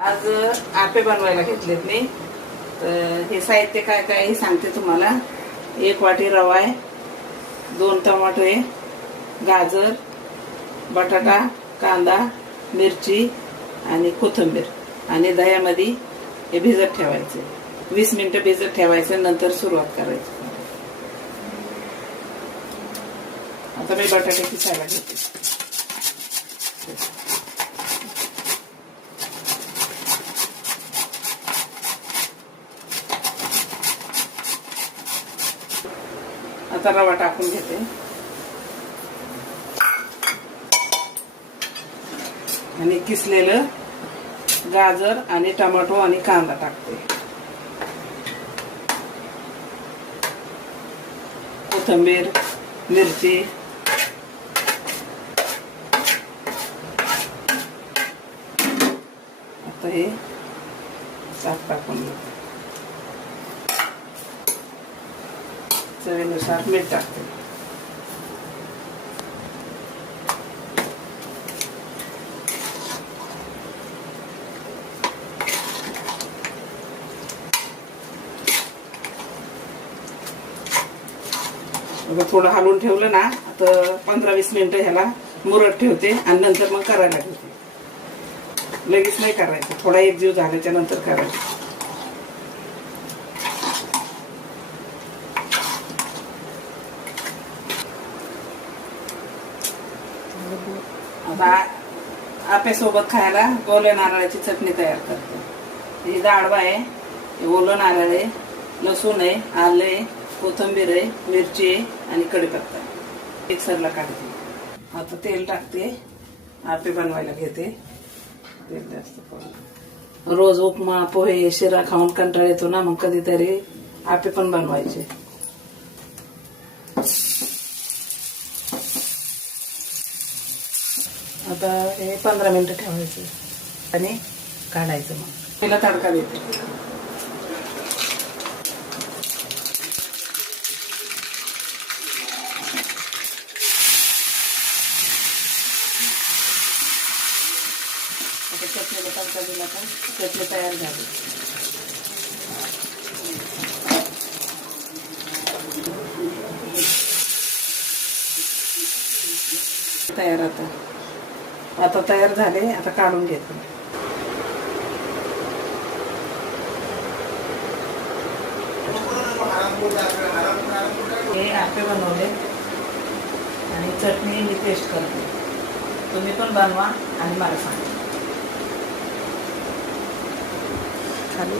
आज आपे बनवायला घेतलेत मी. तर हे साहित्य काय काय हे सांगते तुम्हाला. 1 वाटी रवा आहे, 2 टमाटे, गाजर, बटाटा, कांदा, मिरची आणि कोथिंबीर आणि दह्यामध्ये हे भिजत ठेवायचे. 20 मिनिटं भिजत ठेवायचं, नंतर सुरुवात करायची. आता मी बटाटे किसायला घेते. आता रवा टाकून घेते आणि किसलेलं गाजर आणि टोमॅटो आणि कांदा टाकते. कोथिंबीर, मिरची, आता हे साफ टाकून घेते. चवीनुसार मीठ टाकते. थोडं हलवून ठेवलं ना, तर 15-20 मिनिटं ह्याला मुरत ठेवते आणि नंतर मग करायला घेते. लगेच नाही करायचं, थोडा एकजीव झाल्याच्या नंतर करायचं. आता आप्यासोबत खायला ओल्या नारळाची चटणी तयार करते. ही डाळवा आहे, ओलं नारळ आहे, लसूण आहे, आलं आहे, कोथिंबीर आहे, मिरची आहे आणि कढीपत्ता. मिक्सरला काढते. आता तेल टाकते. आपे बनवायला घेते. तेल जास्त पडलं. रोज उपमा, पोहे, शिरा खाऊन कंटाळ येतो ना, मग कधीतरी आपे पण बनवायचे. आता हे 15 मिनिटं ठेवायचं आणि काढायचं. मग त्याला तडका देते. आता चटणीला तडका दिला का चटणी तयार झाली. तयार आता तयार झाले. आता काढून घेते. हे आपे बनवले आणि चटणी मी टेस्ट करते. तुम्ही पण बनवा आणि मला सांगा. खाली